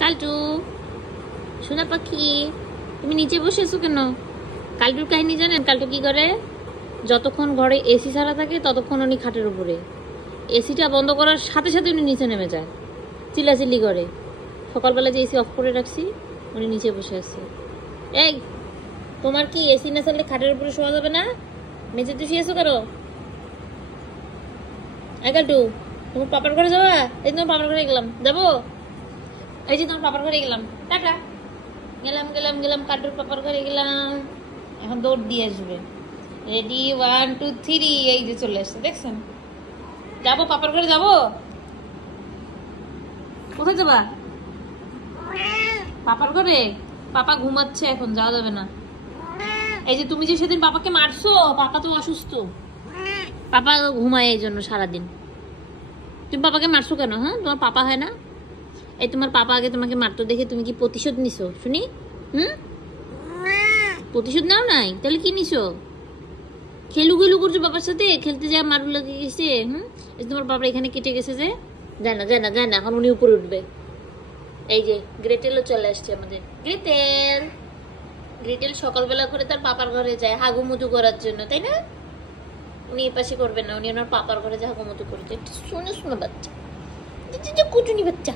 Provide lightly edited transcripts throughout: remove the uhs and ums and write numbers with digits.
কালটু সোনা পাখি, তুমি নিচে বসে আছো কেন? কালটুর কাহিনী জানেন? কালটু কি করে, যতক্ষণ ঘরে এসি ছাড়া থাকে ততক্ষণ উনি খাটের উপরে, এসিটা বন্ধ করার সাথে সাথে উনি নিচে নেমে যায়, চিল্লাচিল্লি করে। সকালবেলা যে এসি অফ করে রাখছি উনি নিচে বসে আছে। এই তোমার কি এসি না চাললে খাটের উপরে শোয়া যাবে না? মেঝেতে শুয়েছো কেন? কালটু তোমার পাপার ঘরে যাবা? এই তোমার পাপার ঘরে গেলাম, যাবো? এই যে তোমার পাপার ঘরে গেলাম, টাটা। গেলাম গেলাম গেলাম কালটুর পাপার ঘরে গেলাম। এখন দৌড় দিয়ে আসবে। রেডি 1 2 3, এই যে চলে আসছে, দেখছেন? যাবো পাপার ঘরে, যাবো? কোথায় যাবা? পাপার ঘরে? পাপা ঘুমাচ্ছে, এখন যাওয়া যাবে না। এই যে তুমি যে সেদিন পাপাকে মারছো, পাপা তো অসুস্থ, পাপা ঘুমায় এই জন্য সারাদিন। তুমি পাপাকে মারছো কেন? হ্যাঁ, তোমার পাপা হয় না? এই তোমার পাপা আগে তোমাকে মারতো দেখে তুমি কি প্রতিশোধ নিছো শুনি? প্রতিশোধ নাও নাই, তাহলে কি নিছো? খেলু খেলু করছো বাবার সাথে, খেলতে যা মারু লেগে গেছে। তোমার বাবা এখানে কেটে গেছে যে, যায় না যায় না যায় না, এখন উনি উপরে উঠবে। এই যে গ্রেটেলও চলে আসছে আমাদের। গ্রেটেল, গ্রেটেল সকালবেলা করে তার পাপার ঘরে যায় হাগুমুদু করার জন্য, তাই না? উনি এ পাশে করবেন না, উনি ওনার পাপার ঘরে যায় হাগুমুদু করে। শোনো শোনো বাচ্চা, কুটুনি বাচ্চা,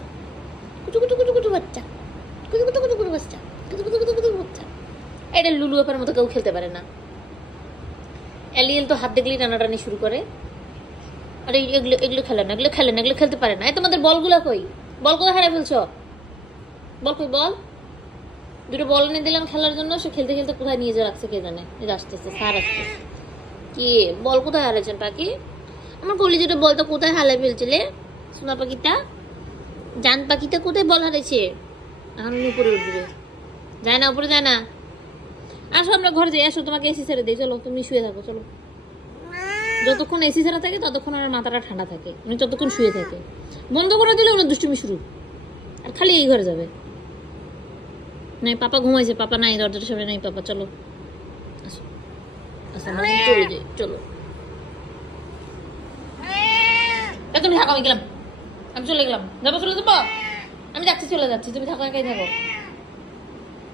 কুটু কুটু কুটু কুটু বাচ্চা, কুটু কুটু কুটু কুটু বাচ্চা, কুটু কুটু কুটু কুটু বাচ্চা। এটা লুলু আপার মতো কেউ খেলতে পারে না। এলিয়েল তো হাত দেখলেই টানাটানি শুরু করে। আরে এগুলো এগুলো খেলে না, এগুলো খেলে না, এগুলো খেলতে পারে না। এই তোমাদের বলগুলো কই? বল কোথায় হারিয়ে ফেলছো? বল কই বল? দুটো বল এনে দিলাম খেলার জন্য, সে খেলতে খেলতে কোথায় নিয়ে যা রাখছে কে জানে। আসতেছে স্যার আসতেছে। কি বল কোথায় হারাইছেন পাখি? আমার কলিজাটা বলটা কোথায় হারাই ফেলছিলে? সোনা পাখিটা, জান পাখিটা কোথায় বল হারাইছে? এখন উপরে উঠবে, যায় না, উপরে যায় না। আসো আমরা ঘরে যাই, আসো তোমাকে এসি ছেড়ে দিই, চলো তুমি শুয়ে থাকো, চলো। যতক্ষণ এসি ছাড়া থাকে ততক্ষণ আমার মাথাটা ঠান্ডা থাকে, উনি ততক্ষণ শুয়ে থাকে। বন্ধ করে দিলে ওনার দুষ্টুমি শুরু, আর খালি এই ঘরে যাবে। নাই পাপা ঘুমাইছে, পাপা নাই, দরজার সামনে নাই পাপা, চলো আসো আসো চলে যাই, চলো। তুমি থাকো, আমি গেলাম, আমি চলে গেলাম। যাবো? চলে যাবো, আমি যাচ্ছি, চলে যাচ্ছি, তুমি থাকো, একাই থাকো।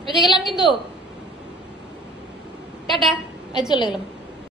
এই যে গেলাম কিন্তু, টাটা, এই চলে গেলাম।